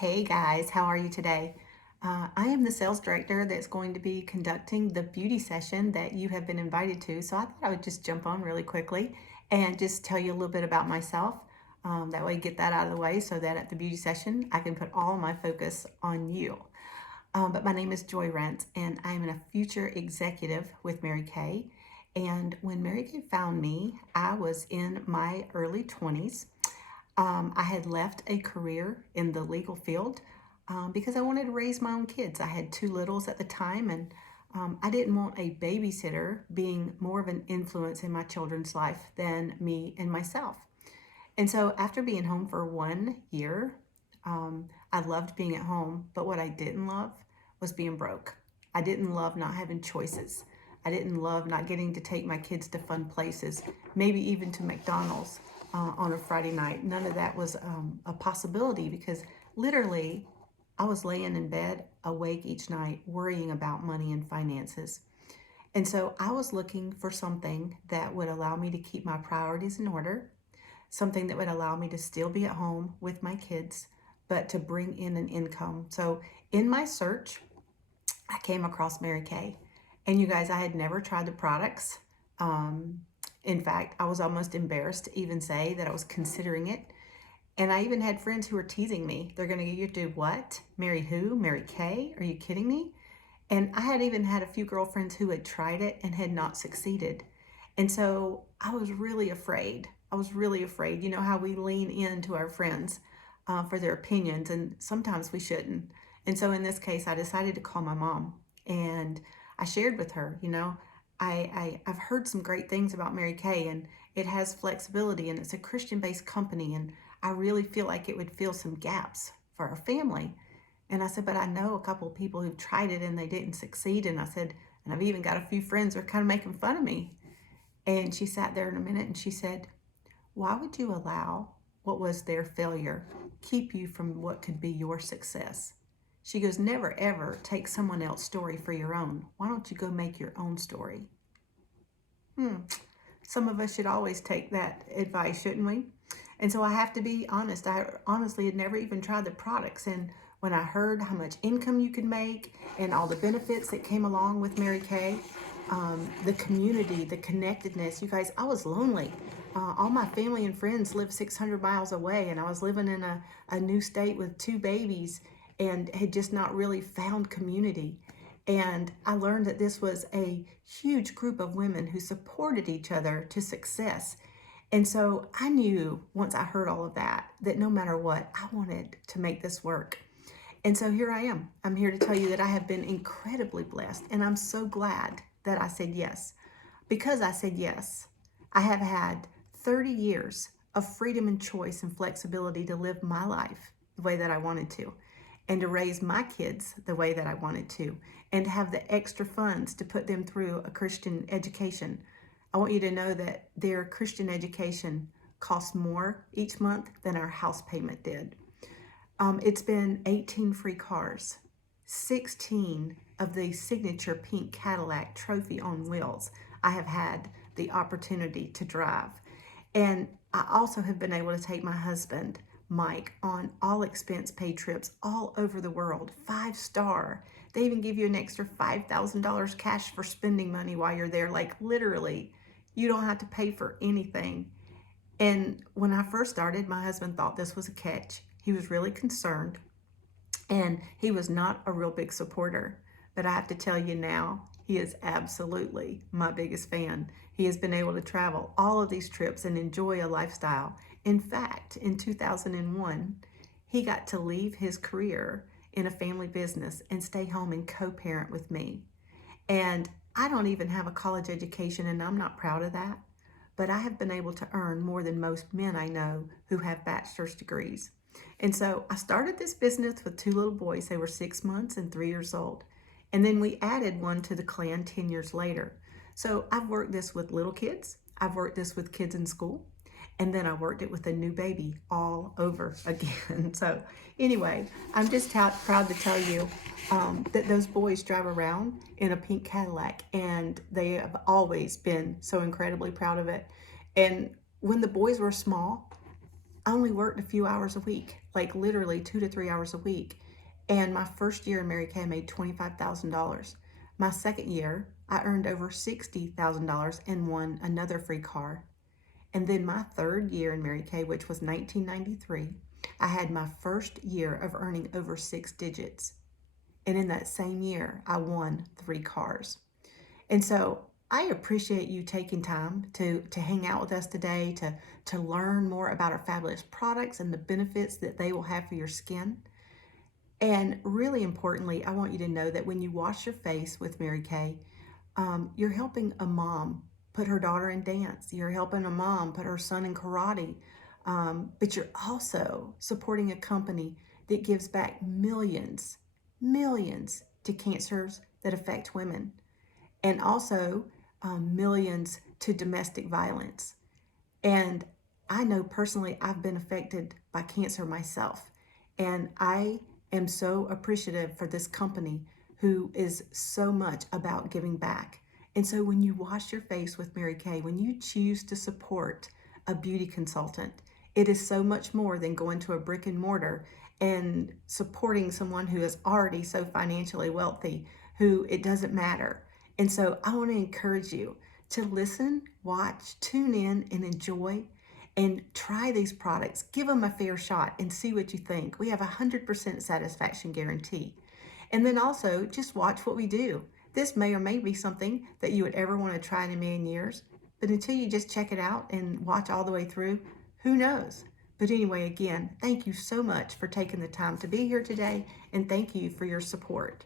Hey guys, how are you today? I am the sales director that's going to be conducting the beauty session that you have been invited to. So I thought I would just jump on really quickly and just tell you a little bit about myself. That way, get that out of the way so that at the beauty session, I can put all my focus on you. But my name is Joy Rent, and I'm a future executive with Mary Kay. And when Mary Kay found me, I was in my early 20s. I had left a career in the legal field because I wanted to raise my own kids. I had two littles at the time, and I didn't want a babysitter being more of an influence in my children's life than me and myself. And so, after being home for 1 year, I loved being at home, but what I didn't love was being broke. I didn't love not having choices. I didn't love not getting to take my kids to fun places, maybe even to McDonald's on a Friday night. None of that was a possibility because literally I was laying in bed awake each night worrying about money and finances. And so I was looking for something that would allow me to keep my priorities in order, something that would allow me to still be at home with my kids, but to bring in an income. So in my search, I came across Mary Kay. And you guys, I had never tried the products. Um, in fact, I was almost embarrassed to even say that I was considering it. And I even had friends who were teasing me. They're going to get you to do what? Marry who? Mary Kay? Are you kidding me? And I had even had a few girlfriends who had tried it and had not succeeded. And so I was really afraid. I was really afraid. You know how we lean into our friends for their opinions, and sometimes we shouldn't. And so in this case, I decided to call my mom and I shared with her, I've heard some great things about Mary Kay, and it has flexibility and it's a Christian based company. And I really feel like it would fill some gaps for our family. And I said, but I know a couple of people who've tried it and they didn't succeed. And I said, and I've even got a few friends who are kind of making fun of me. And she sat there in a minute and she said, why would you allow what was their failure keep you from what could be your success? She goes, never ever take someone else's story for your own. Why don't you go make your own story? Some of us should always take that advice, shouldn't we? And so I have to be honest. I honestly had never even tried the products. And when I heard how much income you could make and all the benefits that came along with Mary Kay, the community, the connectedness, you guys, I was lonely. All my family and friends lived 600 miles away, and I was living in a new state with two babies and had just not really found community. And I learned that this was a huge group of women who supported each other to success. And so I knew once I heard all of that, that no matter what, I wanted to make this work. And so here I am. I'm here to tell you that I have been incredibly blessed. And I'm so glad that I said yes. Because I said yes, I have had 30 years of freedom and choice and flexibility to live my life the way that I wanted to, and to raise my kids the way that I wanted to, and to have the extra funds to put them through a Christian education. I want you to know that their Christian education costs more each month than our house payment did. It's been 18 free cars, 16 of the signature pink Cadillac trophy on wheels I have had the opportunity to drive. And I also have been able to take my husband, Mike, on all expense paid trips all over the world, 5-star. They even give you an extra $5,000 cash for spending money while you're there. Like literally, you don't have to pay for anything. And when I first started, my husband thought this was a catch. He was really concerned, and he was not a real big supporter. But I have to tell you now, he is absolutely my biggest fan. He has been able to travel all of these trips and enjoy a lifestyle. In fact, in 2001, he got to leave his career in a family business and stay home and co-parent with me. And I don't even have a college education, and I'm not proud of that. But I have been able to earn more than most men I know who have bachelor's degrees. And so I started this business with two little boys. They were 6 months and 3 years old. And then we added one to the clan 10 years later. So I've worked this with little kids. I've worked this with kids in school. And then I worked it with a new baby all over again. So anyway, I'm just proud to tell you that those boys drive around in a pink Cadillac, and they have always been so incredibly proud of it. And when the boys were small, I only worked a few hours a week, like literally 2 to 3 hours a week. And my first year in Mary Kay, I made $25,000. My second year, I earned over $60,000 and won another free car. And then my third year in Mary Kay, which was 1993, I had my first year of earning over 6 digits. And in that same year, I won 3 cars. And so I appreciate you taking time to hang out with us today, to learn more about our fabulous products and the benefits that they will have for your skin. And really importantly, I want you to know that when you wash your face with Mary Kay, you're helping a mom put her daughter in dance. You're helping a mom put her son in karate. But you're also supporting a company that gives back millions to cancers that affect women, and also millions to domestic violence. And I know personally I've been affected by cancer myself. And I am so appreciative for this company who is so much about giving back. And so when you wash your face with Mary Kay, when you choose to support a beauty consultant, it is so much more than going to a brick and mortar and supporting someone who is already so financially wealthy, who it doesn't matter. And so I want to encourage you to listen, watch, tune in, and enjoy, and try these products. Give them a fair shot and see what you think. We have 100% satisfaction guarantee. And then also just watch what we do. This may or may be something that you would ever want to try in a million years, but until you just check it out and watch all the way through, who knows? But anyway, again, thank you so much for taking the time to be here today, and thank you for your support.